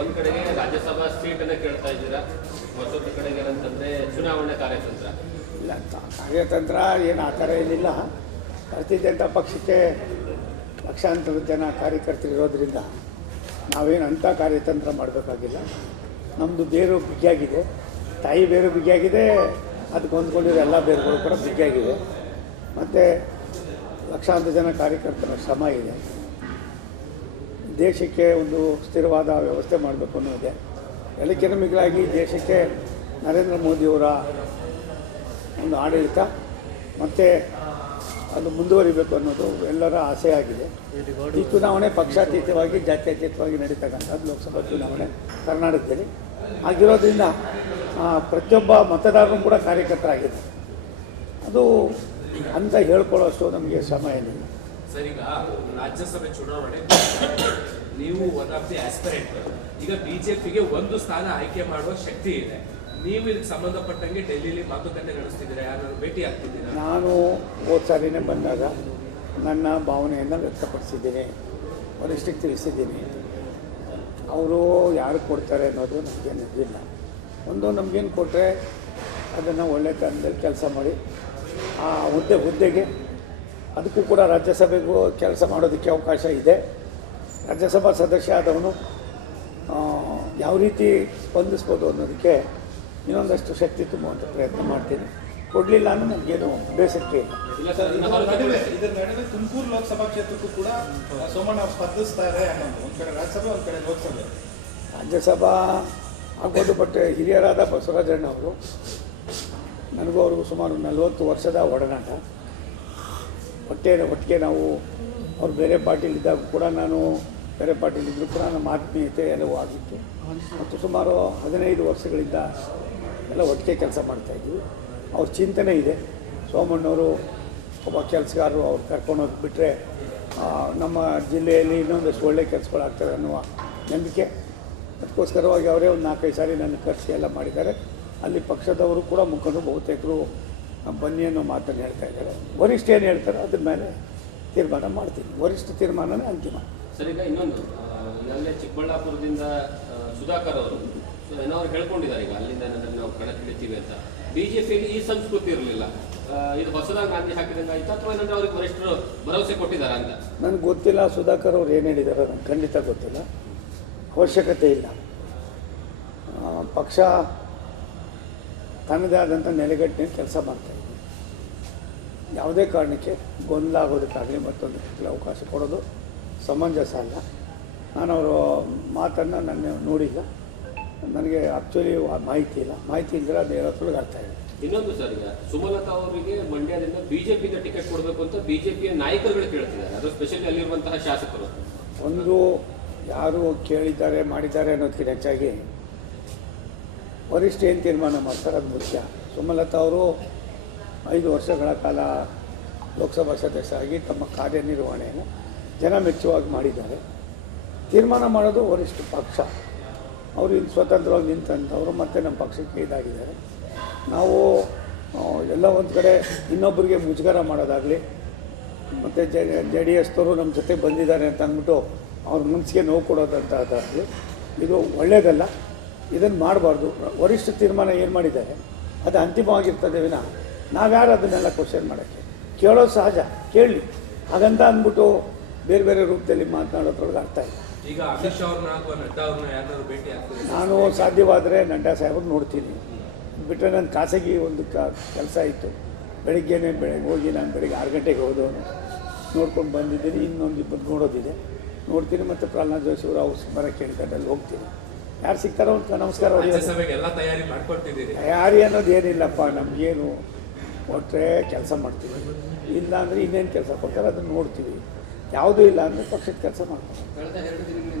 ಒಂದ್ ಕಡೆಗೆ ರಾಜ್ಯಸಭಾ ಸೀಟನ್ನು ಕೇಳ್ತಾ ಇದ್ದೀರಾ, ಮತ್ತೊಂದು ಕಡೆಗೆ ಏನಂತಂದ್ರೆ ಚುನಾವಣೆ ಕಾರ್ಯತಂತ್ರ ಇಲ್ಲ. ಕಾರ್ಯತಂತ್ರ ಏನು ಆ ಥರ ಏನಿಲ್ಲ. ಭಾರತೀಯ ಜನತಾ ಪಕ್ಷಕ್ಕೆ ಲಕ್ಷಾಂತರ ಜನ ಕಾರ್ಯಕರ್ತರಿರೋದ್ರಿಂದ ನಾವೇನು ಅಂಥ ಕಾರ್ಯತಂತ್ರ ಮಾಡಬೇಕಾಗಿಲ್ಲ. ನಮ್ಮದು ಬೇರು ಬಿಗಿಯಾಗಿದೆ, ತಾಯಿ ಬೇರು ಬಿಗಿಯಾಗಿದೆ, ಅದಕ್ಕೆ ಹೊಂದ್ಕೊಂಡಿರೋ ಎಲ್ಲ ಬೇರುಗಳು ಕೂಡ ಬಿಗಿಯಾಗಿವೆ. ಮತ್ತು ಲಕ್ಷಾಂತರ ಜನ ಕಾರ್ಯಕರ್ತರ ಶ್ರಮ ಇದೆ. ದೇಶಕ್ಕೆ ಒಂದು ಸ್ಥಿರವಾದ ವ್ಯವಸ್ಥೆ ಮಾಡಬೇಕು ಅನ್ನೋದೇ ಎಲ್ಲಕ್ಕಿಂತ ಮಿಗಿಲಾಗಿ ದೇಶಕ್ಕೆ ನರೇಂದ್ರ ಮೋದಿಯವರ ಒಂದು ಆಡಳಿತ ಮತ್ತು ಅದು ಮುಂದುವರಿಬೇಕು ಅನ್ನೋದು ಎಲ್ಲರ ಆಸೆ ಆಗಿದೆ. ಈ ಚುನಾವಣೆ ಪಕ್ಷಾತೀತವಾಗಿ ಜಾತ್ಯತೀತವಾಗಿ ನಡೀತಕ್ಕಂಥದ್ದು ಲೋಕಸಭಾ ಚುನಾವಣೆ ಕರ್ನಾಟಕದಲ್ಲಿ ಆಗಿರೋದ್ರಿಂದ ಪ್ರತಿಯೊಬ್ಬ ಮತದಾರರು ಕೂಡ ಕಾರ್ಯಕರ್ತರಾಗಿದೆ. ಅದು ಅಂತ ಹೇಳ್ಕೊಳ್ಳೋಷ್ಟು ನಮಗೆ ಶ್ರಮ ಏನಿಲ್ಲ. ಸರ್, ಈಗ ರಾಜ್ಯಸಭೆ ಚುನಾವಣೆ ನೀವು ಒನ್ ಆಫ್ ದಿ ಆಸ್ಪಿರೆಂಟ್. ಈಗ ಬಿಜೆಪಿಗೆ ಒಂದು ಸ್ಥಾನ ಆಯ್ಕೆ ಮಾಡುವ ಶಕ್ತಿ ಇದೆ. ನೀವು ಇದಕ್ಕೆ ಸಂಬಂಧಪಟ್ಟಂಗೆ ಡೆಲ್ಲಿಲಿ ಮಾತುಕತೆ ನಡೆಸ್ತಿದ್ದೀರಾ, ಯಾರು ಭೇಟಿ ಆಗ್ತಿದ್ದೀರಾ? ನಾನು ಹೋದ ಸಾರಿನೇ ಬಂದಾಗ ನನ್ನ ಭಾವನೆಯನ್ನು ವ್ಯಕ್ತಪಡಿಸಿದ್ದೀನಿ, ವರಿಷ್ಠಕ್ಕೆ ತಿಳಿಸಿದ್ದೀನಿ. ಅವರು ಯಾರು ಕೊಡ್ತಾರೆ ಅನ್ನೋದು ನಮಗೇನು ಇದಿಲ್ಲ. ಒಂದು ನಮಗೇನು ಕೊಟ್ಟರೆ ಅದನ್ನು ಒಳ್ಳೆ ಕಾಲದಲ್ಲಿ ಕೆಲಸ ಮಾಡಿ ಆ ಹುದ್ದೆಗೆ ಅದಕ್ಕೂ ಕೂಡ ರಾಜ್ಯಸಭೆಗೂ ಕೆಲಸ ಮಾಡೋದಕ್ಕೆ ಅವಕಾಶ ಇದೆ. ರಾಜ್ಯಸಭಾ ಸದಸ್ಯ ಆದವನು ಯಾವ ರೀತಿ ಸ್ಪಂದಿಸ್ಬೋದು ಅನ್ನೋದಕ್ಕೆ ಇನ್ನೊಂದಷ್ಟು ಶಕ್ತಿ ತುಂಬುವಂಥ ಪ್ರಯತ್ನ ಮಾಡ್ತೀನಿ. ಕೊಡಲಿಲ್ಲ ಅಂದರೆ ನನಗೇನು ಬೇಸರಿಕೆ ಇಲ್ಲ. ಇದರ ನಡುವೆ ತುಮಕೂರು ಲೋಕಸಭಾ ಕ್ಷೇತ್ರಕ್ಕೂ ಕೂಡ ಸೋಮಣ್ಣ ಸ್ಪರ್ಧಿಸ್ತಾರೆ ಅನ್ನೋದು, ಒಂದು ಕಡೆ ರಾಜ್ಯಸಭೆ, ಒಂದು ಕಡೆ ಲೋಕಸಭೆ. ರಾಜ್ಯಸಭಾ ಆಗ್ಬೋದು, ಬಟ್ ಹಿರಿಯರಾದ ಬಸವರಾಜಣ್ಣ ಅವರು, ನನಗೂ ಅವ್ರಿಗೂ ಸುಮಾರು 40 ವರ್ಷದ ಒಡನಾಟ. ಒಟ್ಟಿಗೆ ನಾವು ಅವ್ರು ಬೇರೆ ಪಾರ್ಟಿಲಿದ್ದಾಗ ಕೂಡ ನಾನು ಬೇರೆ ಪಾರ್ಟಿಲಿದ್ದರೂ ಕೂಡ ನಮ್ಮ ಆತ್ಮೀಯತೆ ಎಲ್ಲವೂ ಆಗಿತ್ತು. ಮತ್ತು ಸುಮಾರು 15 ವರ್ಷಗಳಿಂದ ಎಲ್ಲ ಒಟ್ಟಿಗೆ ಕೆಲಸ ಮಾಡ್ತಾಯಿದ್ವಿ. ಅವ್ರ ಚಿಂತನೆ ಇದೆ. ಸೋಮಣ್ಣವರು ಒಬ್ಬ ಕೆಲಸಗಾರರು, ಅವ್ರು ಕರ್ಕೊಂಡೋಗಿ ಬಿಟ್ಟರೆ ನಮ್ಮ ಜಿಲ್ಲೆಯಲ್ಲಿ ಇನ್ನೊಂದಷ್ಟು ಒಳ್ಳೆ ಕೆಲಸಗಳಾಗ್ತವೆ ಅನ್ನುವ ನಂಬಿಕೆ. ಅದಕ್ಕೋಸ್ಕರವಾಗಿ ಅವರೇ ಒಂದು 4-5 ಸಾರಿ ನನ್ನ ಕರೆಸಿ ಎಲ್ಲ ಮಾಡಿದ್ದಾರೆ. ಅಲ್ಲಿ ಪಕ್ಷದವರು ಕೂಡ ಮುಖಂಡರು ಬಹುತೇಕರು ಬನ್ನಿ ಅನ್ನೋ ಮಾತನ್ನು ಹೇಳ್ತಾ ಇದ್ದಾರೆ. ವರಿಷ್ಠ ಏನು ಹೇಳ್ತಾರೆ ಅದ್ರ ಮೇಲೆ ತೀರ್ಮಾನ ಮಾಡ್ತೀನಿ. ವರಿಷ್ಠ ತೀರ್ಮಾನನೇ ಅಂತಿಮ. ಸರ್, ಈಗ ಇನ್ನೊಂದು ಈಗಾಗಲೇ ಚಿಕ್ಕಬಳ್ಳಾಪುರದಿಂದ ಸುಧಾಕರ್ ಅವರು ಏನಾದ್ರು ಹೇಳ್ಕೊಂಡಿದ್ದಾರೆ, ಈಗ ಅಲ್ಲಿಂದ ನಾವು ಕಣಕ್ಕಿಳಿತೀವಿ ಅಂತ. ಬಿಜೆಪಿಯಲ್ಲಿ ಈ ಸಂಸ್ಕೃತಿ ಇರಲಿಲ್ಲ, ಇದು ಹೊಸದಾಗಿ ನಾಂದಿ ಹಾಕಿದಂಗೆ ಆಯ್ತು ಅಥವಾ ಏನಂದ್ರೆ ಅವ್ರಿಗೆ ವರಿಷ್ಠರು ಭರವಸೆ ಕೊಟ್ಟಿದ್ದಾರೆ ಅಂತ ನನಗೆ ಗೊತ್ತಿಲ್ಲ. ಸುಧಾಕರ್ ಅವ್ರು ಏನು ಹೇಳಿದ್ದಾರೆ ನನಗೆ ಖಂಡಿತ ಗೊತ್ತಿಲ್ಲ. ಅವಶ್ಯಕತೆ ಇಲ್ಲ. ಪಕ್ಷ ತನ್ನದೇ ಆದಂಥ ನೆಲೆಗಟ್ಟಿನ ಕೆಲಸ ಮಾಡ್ತಾಯಿದೆ. ಯಾವುದೇ ಕಾರಣಕ್ಕೆ ಗೊಂದಲ ಆಗೋದಕ್ಕಾಗಲಿ ಮತ್ತೊಂದಕ್ಕೆ ಅವಕಾಶ ಕೊಡೋದು ಸಮಂಜಸ ಅಲ್ಲ. ನಾನು ಅವರ ಮಾತನ್ನು ನಾನು ನೋಡಿಲ್ಲ. ನನಗೆ ಆ್ಯಕ್ಚುಲಿ ಮಾಹಿತಿ ಇಲ್ಲ. ಮಾಹಿತಿ ಇದ್ದರೆ ಅದು ಹೇಳೋದ್ರೊಳಗೆ ಅರ್ಥ ಇದೆ. ಇನ್ನೊಂದು ಸರ್, ಈಗ ಸುಮಲತಾ ಅವರಿಗೆ ಮಂಡ್ಯದಿಂದ ಬಿಜೆಪಿಗೆ ಟಿಕೆಟ್ ಕೊಡಬೇಕು ಅಂತ ಬಿಜೆಪಿಯ ನಾಯಕರುಗಳು ಕೇಳ್ತಿದ್ದಾರೆ, ಅದು ಸ್ಪೆಷಲಿ ಅಲ್ಲಿರುವಂತಹ ಶಾಸಕರು. ಒಂದು ಯಾರು ಕೇಳಿದ್ದಾರೆ ಮಾಡಿದ್ದಾರೆ ಅನ್ನೋದಕ್ಕಿಂತ ಹೆಚ್ಚಾಗಿ ವರಿಷ್ಠ ಏನು ತೀರ್ಮಾನ ಮಾಡ್ತಾರೆ ಅದು ಮುಖ್ಯ. ಸುಮಲತಾ ಅವರು 5 ವರ್ಷಗಳ ಕಾಲ ಲೋಕಸಭಾ ಸದಸ್ಯರಾಗಿ ತಮ್ಮ ಕಾರ್ಯನಿರ್ವಹಣೆಯನ್ನು ಜನ ಮೆಚ್ಚುವಾಗಿ ಮಾಡಿದ್ದಾರೆ. ತೀರ್ಮಾನ ಮಾಡೋದು ವರಿಷ್ಠ ಪಕ್ಷ. ಅವರು ಇಲ್ಲಿ ಸ್ವತಂತ್ರವಾಗಿ ನಿಂತಂಥವರು ಮತ್ತು ನಮ್ಮ ಪಕ್ಷಕ್ಕೆ ಇದಾಗಿದ್ದಾರೆ. ನಾವು ಎಲ್ಲ ಒಂದು ಕಡೆ ಇನ್ನೊಬ್ಬರಿಗೆ ಮುಜುಗರ ಮಾಡೋದಾಗಲಿ ಮತ್ತು JDS-ದವರು ನಮ್ಮ ಜೊತೆ ಬಂದಿದ್ದಾರೆ ಅಂತ ಅಂದ್ಬಿಟ್ಟು ಅವ್ರ ಮನಸ್ಸಿಗೆ ನೋವು ಕೊಡೋದಂಥದ್ದಾಗಲಿ ಇದು ಒಳ್ಳೆಯದಲ್ಲ. ಇದನ್ನು ಮಾಡಬಾರ್ದು. ವರಿಷ್ಠ ತೀರ್ಮಾನ ಏನು ಮಾಡಿದ್ದಾರೆ ಅದು ಅಂತಿಮವಾಗಿರ್ತದೆ ವಿನ ನಾವ್ಯಾರು ಅದನ್ನೆಲ್ಲ ಕ್ವಶನ್ ಮಾಡೋಕ್ಕೆ. ಕೇಳೋದು ಸಹಜ, ಕೇಳಲಿ. ಹಾಗಂತ ಅಂದ್ಬಿಟ್ಟು ಬೇರೆ ಬೇರೆ ರೂಪದಲ್ಲಿ ಮಾತನಾಡೋದ್ರೊಳಗೆ ಅರ್ಥ ಇದೆ. ಈಗ ಅಮಿತ್ ಶಾ ಅವ್ರನ್ನ ಅಥವಾ ನಡ್ಡಾ ಅವ್ರನ್ನ ಯಾರು ಭೇಟಿ ಆಗ್ತಾರೆ? ನಾನು ಸಾಧ್ಯವಾದರೆ ನಡ್ಡಾ ಸಾಹೇಬ್ರು ನೋಡ್ತೀನಿ. ಬಿಟ್ಟರೆ ನನ್ನ ಖಾಸಗಿ ಒಂದು ಕೆಲಸ ಇತ್ತು. ಬೆಳಗ್ಗೆ ಹೋಗಿ ನಾನು ಬೆಳಗ್ಗೆ 6 ಗಂಟೆಗೆ ಹೋದವನು ನೋಡ್ಕೊಂಡು ಬಂದಿದ್ದೀನಿ. ಇನ್ನೊಂದು 20 ನೋಡೋದಿದೆ, ನೋಡ್ತೀನಿ. ಮತ್ತು ಪ್ರಹ್ಲಾದ್ ಜೋಶಿ ಅವರು ಅವ್ರು ಬರೋಕ್ಕೆ ಕೇಳ್ಕೊಂಡು ಅಲ್ಲಿ ಹೋಗ್ತೀನಿ. ಯಾರು ಸಿಗ್ತಾರೋ ಒಂದು ನಮಸ್ಕಾರ ಎಲ್ಲ ತಯಾರಿ ಮಾಡ್ಕೊಳ್ತಿದ್ದೀರಿ? ತಯಾರಿ ಅನ್ನೋದು ಏನಿಲ್ಲಪ್ಪ. ನಮಗೇನು ಕೊಟ್ಟರೆ ಕೆಲಸ ಮಾಡ್ತೀವಿ, ಇಲ್ಲ ಅಂದರೆ ಇನ್ನೇನು ಕೆಲಸ ಕೊಡ್ತಾರೆ ಅದನ್ನು ನೋಡ್ತೀವಿ. ಯಾವುದೂ ಇಲ್ಲ ಅಂದರೆ ಪಕ್ಷದ ಕೆಲಸ ಮಾಡ್ತೀವಿ.